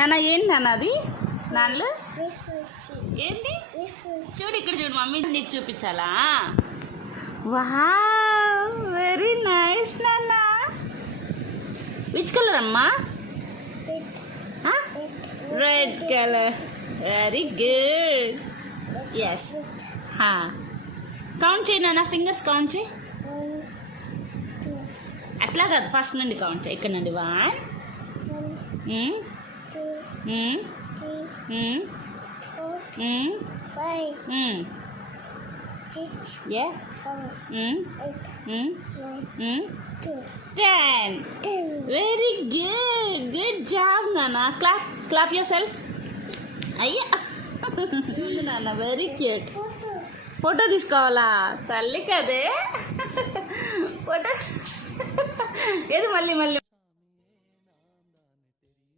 నాన్న ఏంటి నాన్న అది నాన్నలు ఏంటి చూడు ఇక్కడ చూడు మమ్మీ నీకు చూపించాలా వావ్ వెరీ నైస్ నాన్న విచ్ కలర్ అమ్మా red colour very good yes count చేయి నాన్న ఫింగర్స్ కౌంట్ చేయి అట్లా కాదు ఫస్ట్ నుండి కౌంట్ చేయి ఇక్కడ నుండి 10 వెరీ గుడ్ గుడ్ జాబ్ నాన్న క్లాప్ యువర్ సెల్ఫ్ అయ్యా నాన్న వెరీ క్యూట్ ఫోటో తీసుకోవాలా తల్లి కదే ఫోటో ఏది మళ్ళీ